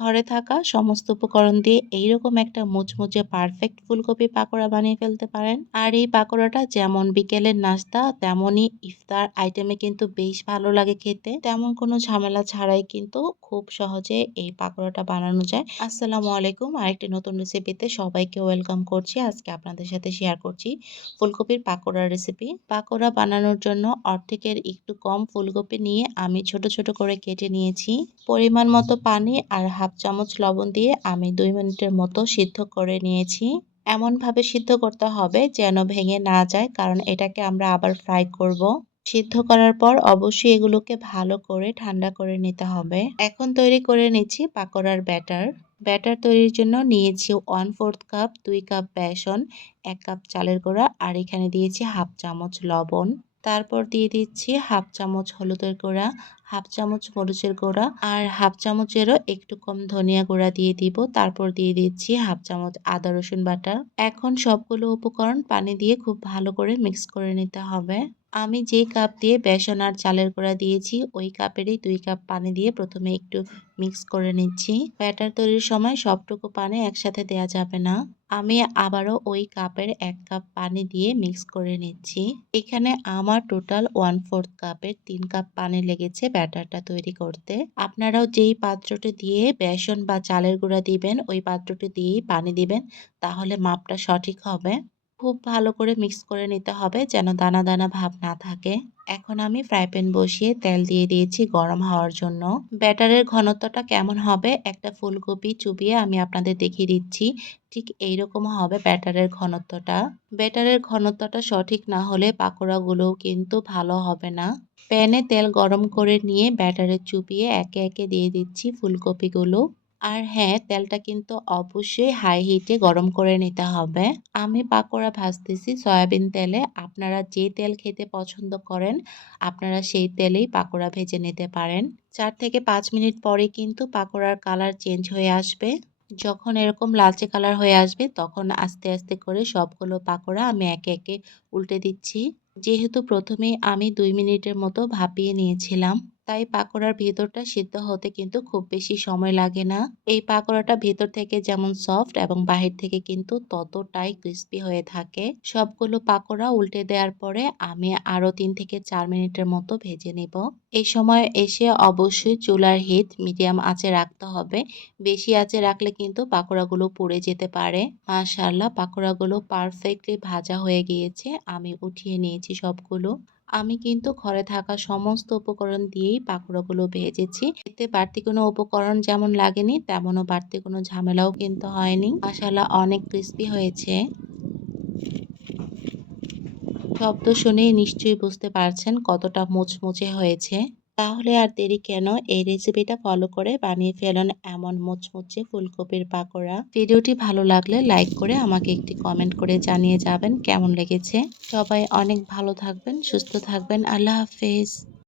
ঘরে থাকা সমস্ত উপকরণ দিয়ে এইরকম একটা মুচমুচে পারফেক্ট ফুলকপি পাকোড়া বানিয়ে ফেলতে পারেন। আর এই পাকোড়াটা যেমন বিকেলের নাস্তা তেমনই ইফতার আইটেমে কিন্তু বেশ ভালো লাগে খেতে। তেমন কোনো ঝামেলা ছাড়াই কিন্তু খুব সহজে এই পাকোড়াটা বানানো যায়। আসসালামু আলাইকুম, আরেকটি নতুন রেসিপিতে সবাইকে ওয়েলকাম করছি। আজকে আপনাদের সাথে শেয়ার করছি ফুলকপির পাকোড়ার রেসিপি। পাকোড়া বানানোর জন্য অর্ধেকের একটু কম ফুলকপি নিয়ে আমি ছোট ছোট করে কেটে নিয়েছি। পরিমাণ মতো পানি আর হাফ চামচ লবণ দিয়ে আমি 2 মিনিটের মতো সিদ্ধ করে নিয়েছি। এমনভাবে সিদ্ধ করতে হবে যেন ভেঙে না যায়, কারণ এটাকে আমরা আবার ফ্রাই করব। সিদ্ধ করার পর অবশ্যই এগুলোকে ভালো করে ঠান্ডা করে নিতে হবে। এখন তৈরি করে নিচ্ছি পাকোড়ার ব্যাটার। ব্যাটার তৈরির জন্য নিয়েছি 1/4 কাপ, 2 কাপ বেসন, 1 কাপ চালের গুঁড়া আর এখানে দিয়েছি হাফ চামচ লবণ। তারপর দিয়ে দিচ্ছি হাফ চামচ হলুদের গুঁড়া, হাফ চামচ মরিচের গুঁড়া আর হাফ চামচেরও একটু কম ধনিয়া গুঁড়া দিয়ে দিব। তারপর দিয়ে দিচ্ছি হাফ চামচ আদা রসুন বাটা। এখন সবগুলো উপকরণ পানি দিয়ে খুব ভালো করে মিক্স করে নিতে হবে। আমি যে কাপ দিয়ে বেসন আর চালের গুঁড়া দিয়েছি ওই কাপেরই 2 কাপ পানি দিয়ে প্রথমে একটু মিক্স করে নিচ্ছি। ব্যাটার তৈরির সময় সবটুকু পানি একসাথে দেয়া যাবে না। আমি আবারও ওই কাপের 1 কাপ পানি দিয়ে মিক্স করে নিচ্ছি। এখানে আমার টোটাল 1/4 কাপের 3 কাপ পানি লেগেছে ব্যাটারটা তৈরি করতে। আপনারাও যেই পাত্রটি দিয়ে বেসন বা চালের গুঁড়া দিবেন ওই পাত্রটি দিয়েই পানি দিবেন, তাহলে মাপটা সঠিক হবে। খুব ভালো করে মিক্স করে নিতে হবে যেন দানা দানা ভাব না থাকে। এখন আমি ফ্রাই প্যান বসিয়ে তেল দিয়ে দিয়েছি গরম হওয়ার জন্য। ব্যাটারের ঘনত্বটা কেমন হবে একটা ফুলকপি চুবিয়ে আমি আপনাদের দেখিয়ে দিচ্ছি। ঠিক এইরকম হবে ব্যাটারের ঘনত্বটা। ব্যাটারের ঘনত্বটা সঠিক না হলে পাকোড়াগুলোও কিন্তু ভালো হবে না। প্যানে তেল গরম করে নিয়ে ব্যাটারে চুবিয়ে একে একে দিয়ে দিচ্ছি ফুলকপিগুলো। আর হ্যাঁ, তেলটা কিন্তু অবশ্যই হাই হিটে গরম করে নিতে হবে। আমি পাকোড়া ভাজতেছি সয়াবিন তেলে। আপনারা যে তেল খেতে পছন্দ করেন আপনারা সেই তেলেই পাকোড়া ভেজে নিতে পারেন। 4 থেকে 5 মিনিট পরে কিন্তু পাকোড়ার কালার চেঞ্জ হয়ে আসবে। যখন এরকম লালচে কালার হয়ে আসবে তখন আস্তে আস্তে করে সবগুলো পাকোড়া আমি একে একে উল্টে দিচ্ছি। যেহেতু প্রথমেই আমি 2 মিনিটের মতো ভাপিয়ে নিয়েছিলাম, তাই পাকোড়ার ভেতরটা সিদ্ধ হতে কিন্তু খুব বেশি সময় লাগে না। এই পাকোড়াটা ভেতর থেকে যেমন সফট এবং বাহির থেকে কিন্তু ততটাই ক্রিস্পি হয়ে থাকে। সবগুলো পাকোড়া উল্টে দেওয়ার পরে আমি আরও 3 থেকে 4 মিনিটের মতো ভেজে নেব। এই সময় এসে অবশ্যই চুলার হিট মিডিয়াম আঁচে রাখতে হবে। বেশি আঁচে রাখলে কিন্তু পাকোড়াগুলো পুড়ে যেতে পারে। মাশাআল্লাহ, পাকোড়াগুলো পারফেক্টলি ভাজা হয়ে গিয়েছে। আমি উঠিয়ে নিয়েছি সবগুলো। আমি কিন্তু ঘরে থাকা সমস্ত উপকরণ দিয়েই পাকোড়াগুলো ভেজেছি। এতে বাড়তি কোনো উপকরণ যেমন লাগেনি তেমনও বাড়তি কোনো ঝামেলাও কিন্তু হয়নি। মাশাআল্লাহ, অনেক ক্রিস্পি হয়েছে। শব্দ শুনেই নিশ্চয়ই বুঝতে পারছেন কতটা মুচমুচে হয়েছে। তাহলে আর দেরি কেন, এই রেসিপিটা ফলো করে বানিয়ে ফেলুন এমন মুচমুচে ফুলকপির পাকোড়া। ভিডিওটি ভালো লাগলে লাইক করে আমাকে একটি কমেন্ট করে জানিয়ে যাবেন কেমন লেগেছে। সবাই অনেক ভালো থাকবেন, সুস্থ থাকবেন। আল্লাহ হাফেজ।